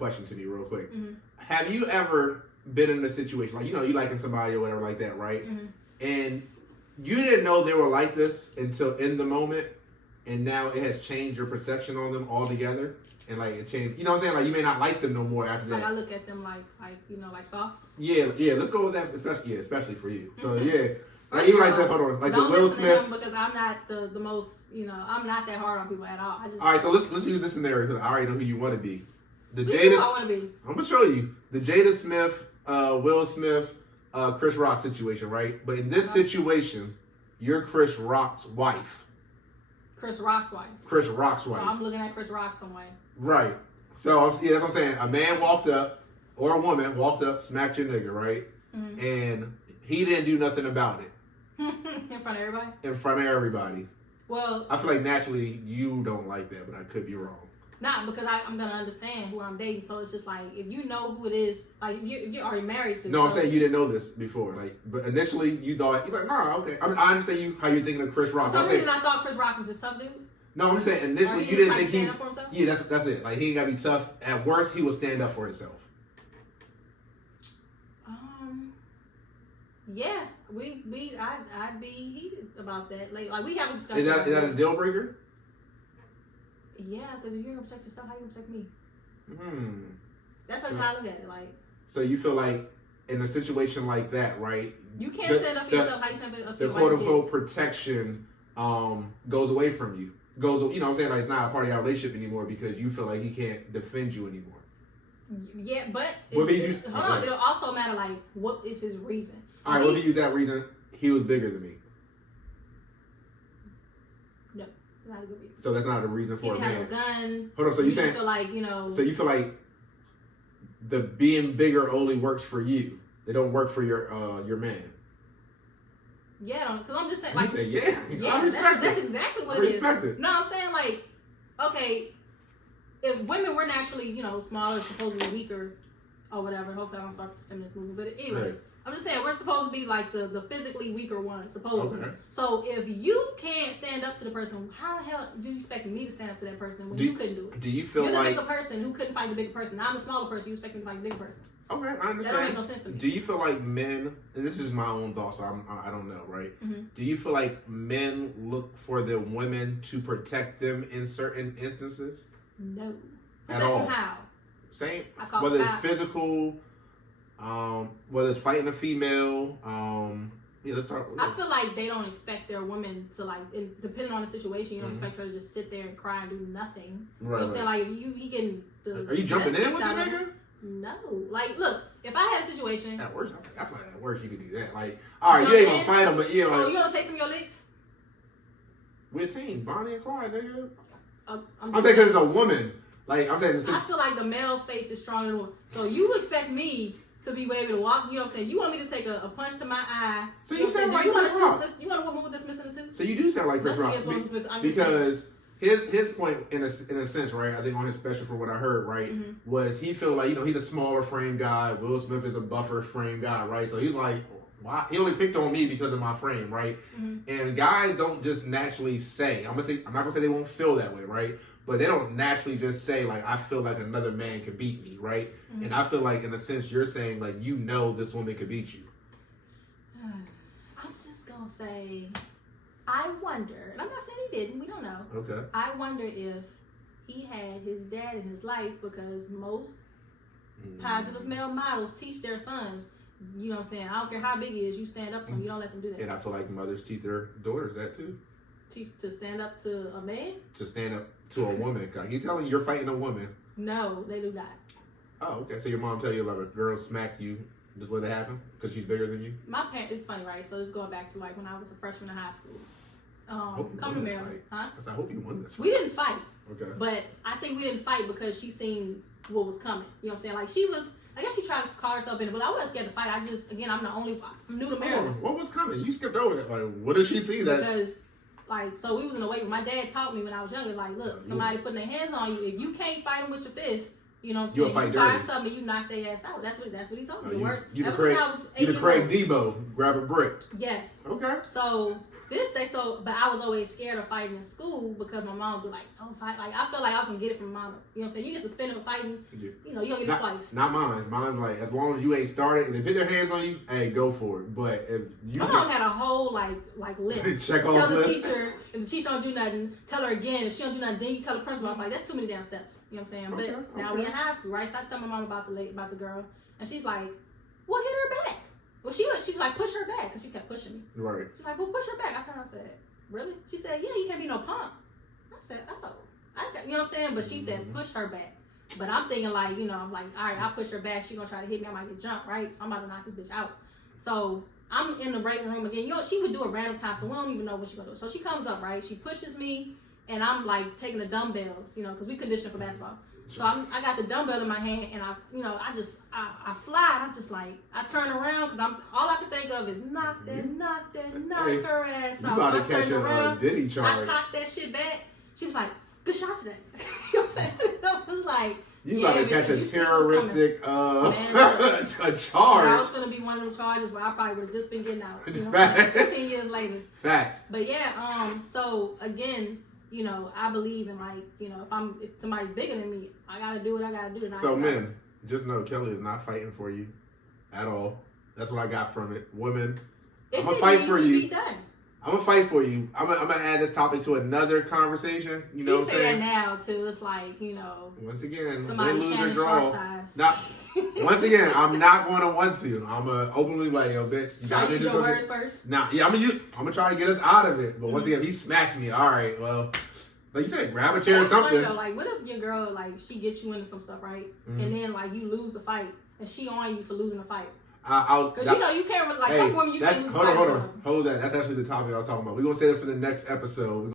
question to me real quick. Mm-hmm. Have you ever been in a situation like, you know, you liking somebody or whatever like that, right? Mm-hmm. And you didn't know they were like this until in the moment, and now it has changed your perception on them altogether, and like it changed. You know what I'm saying? Like you may not like them no more after that. Like I look at them like you know, like soft. Yeah. Let's go with that, especially for you. So Mm-hmm. yeah, like even like that. Hold on, like don't the Will listen Smith. to him because I'm not the most, you know, I'm not that hard on people at all. I just. All right, so let's use this scenario because I already know who you want to be. The Who Jada. do I want to be? I'm gonna show you the Jada Smith, Will Smith, Chris Rock situation, right? But in this situation, you're Chris Rock's wife. Chris Rock's wife. Chris Rock's So wife. I'm looking at Chris Rock some way. Right. So yeah, that's what I'm saying. A man walked up, or a woman walked up, smacked your nigga, right? Mm-hmm. And he didn't do nothing about it In front of everybody. in front of everybody. Well, I feel like naturally you don't like that, but I could be wrong. not because I'm gonna understand who I'm dating. So it's just like if you know who it is, like if you're already married to. No, so, I'm saying you didn't know this before. Like, but initially you thought you're like, nah, okay. I mean, I understand how you're thinking of Chris Rock. For some I'm saying, reason, I thought Chris Rock was this tough dude. no, I'm saying initially Or he you was didn't trying think to he. stand up for himself? Yeah, that's it. Like he ain't gotta be tough. At worst, he will stand up for himself. Yeah, I'd be heated about that. Like we have a discussion. Is that a deal breaker? Yeah, because if you're gonna protect yourself, how you gonna protect me? That's So- how I look at it. Like So you feel like in a situation like that, right? you can't stand up for yourself. How you stand up for The your quote wife unquote kids? protection goes away from you. Goes, you know what I'm saying? Like it's not a part of your relationship anymore because you feel like he can't defend you anymore. Yeah, but What if he used- hold on. It'll also matter like what is his reason. All right, well, if he used that reason, he was bigger than me. No, not a good reason. So that's not a reason He for a didn't have a man. gun. Hold on, so you saying feel like So you feel like the being bigger only works for you. They don't work for your man. Yeah, because I'm just saying You like say yeah. yeah, I respect that's it. exactly what I it is. respect it. No, I'm saying like okay, if women were naturally smaller, supposedly weaker or whatever. Hopefully I don't start this feminist movement, but anyway. Right. I'm just saying we're supposed to be like the physically weaker one, supposedly. Okay. So if you can't stand up to the person, how the hell do you expect me to stand up to that person when you couldn't do it? Do you feel You're the like bigger person who couldn't fight the bigger person. Now I'm the smaller person. You expect me to fight the bigger person? okay, I That don't understand. make no sense to me. Do you feel like men, and this is my own thoughts, so I don't know, right? Mm-hmm. Do you feel like men look for the women to protect them in certain instances? No. At Protect all? them how? Same. I call Whether it it's physical, whether it's fighting a female, yeah, let's talk. I feel like they don't expect their women to depending on the situation, you don't Mm-hmm. expect her to just sit there and cry and do nothing. Right, You know what I'm saying? Like if he getting the Are you jumping in with the out of- nigga? No. Like look, if I had a situation. At worst, I feel like at worst you could do that. Like, all right, you ain't gonna fight him, but yeah, So like you gonna take some of your licks? we're a team, Bonnie and Clyde, nigga. I'm I'm just saying because it's a woman. Like I'm saying, I feel like the male space is stronger than one. So you expect me to be able to walk, you know what I'm saying? You want me to take a punch to my eye. So know you what I'm sound like saying? Chris Rock. You want a woman with this missing a tooth? So you do sound like Chris Nothing Rock against women who's missing- I'm just saying. because his point in a sense, right? I think on his special, from what I heard, right, Mhm. was he feel like he's a smaller frame guy. Will Smith is a buffer frame guy, right? So he's like, why? He only picked on me because of my frame, right? Mhm. And guys don't just naturally say. I'm not gonna say they won't feel that way, right? But they don't naturally just say like, I feel like another man can beat me, right? Mhm. And I feel like in a sense you're saying like this woman could beat you. I'm just gonna say, I wonder, and I'm not saying he didn't, we don't know. Okay. I wonder if he had his dad in his life because most positive male models teach their sons, you know what I'm saying? I don't care how big he is, you stand up to him, you don't let them do that. And I feel like mothers teach their daughters that too. Teach to stand up to a man? To stand up to a woman. You telling you're fighting a woman. No, they do not. Oh, okay. So your mom tell you about a girl smack you, just let it happen because she's bigger than you. My parents, it's funny, right? So this is going back to like when I was a freshman in high school. Hope you Come to won this Maryland, fight. huh? I said, I hope you won this fight. We didn't fight, Okay. but I think we didn't fight because she seen what was coming. You know what I'm saying? Like she was, I guess she tried to call herself in it, but I wasn't scared to fight. I just, again, I'm new to Maryland. What was coming? You skipped over that. Like, what did she see that? Because, like, so we was in the weight room. My dad taught me when I was younger, like, look, somebody putting their hands on you. If you can't fight them with your fist, you know what I'm You'll saying? fight You find dirty. something, you knock their ass out. That's what he told me. You Work. the Ever Craig, since I was 8 you the years Craig old. Debo, grab a brick. Yes. Okay. So This day, but I was always scared of fighting in school because my mom would be like, "Don't fight." Like I felt like I was gonna get it from mama. You know what I'm saying? You get suspended for fighting. Yeah. You know, you don't get it twice. Not mine. Mine's like, as long as you ain't started and they put their hands on you, hey, go for it. But if you my mom had a whole like list. check off tell the list. teacher if the teacher don't do nothing, tell her again. If she don't do nothing, then you tell the principal. I was like, that's too many damn steps. You know what I'm saying? But now we in high school, right? So I tell my mom about the girl, and she's like, "Well, hit her back." Well, she was like, "Push her back," because she kept pushing me. Right. She's like, "Well, push her back." I turned around and said, "Really?" She said, "Yeah, you can't be no punk." I said, "Oh, you know what I'm saying?" But she said, "Push her back." But I'm thinking like, you know, I'm like, all right, I'll push her back. She gonna try to hit me. I might get jumped, right? So I'm about to knock this bitch out. So I'm in the break room again. You know, she would do it random time, so we don't even know what she's gonna do. So she comes up, right? She pushes me, and I'm like taking the dumbbells, you know, because we condition for basketball. So I got the dumbbell in my hand, and I fly, and I'm just like, I turn around because all I can think of is knock her ass You off. about to So I catch turned a around, Diddy I charge. cocked that shit back. She was like, "Good shot today." You know what I'm saying? I was like, You yeah, about to bitch, catch you a see what's terroristic Man, a that charge. was gonna be one of them charges where I probably would have just been getting out. You know, Facts. 15 years later. Facts. But yeah, so again, you know, I believe in like, you know, if somebody's bigger than me, I gotta do what I gotta do. And So men, just know Kelly is not fighting for you at all. That's what I got from it. Women, I'm gonna fight for you. I'm gonna fight for you. I'm gonna add this topic to another conversation. You know what I'm saying? That now too. It's like, you know, Once again, somebody win, lose, or Shannon draw. Sharp's Not. Once again, I'm not going to want to. I'm gonna openly like, yo, bitch. You Try got to me use to your something. words first. Nah, yeah, I'm gonna try to get us out of it. But once again, he smacked me. All right, well, like you said, grab a chair or That's something. funny though. Like, what if your girl like she gets you into some stuff, right? Mm-hmm. And then like you lose the fight, and she on you for losing the fight. Because you know you can't like some women you can lose the fight. Hold that. That's actually the topic I was talking about. We're gonna say that for the next episode.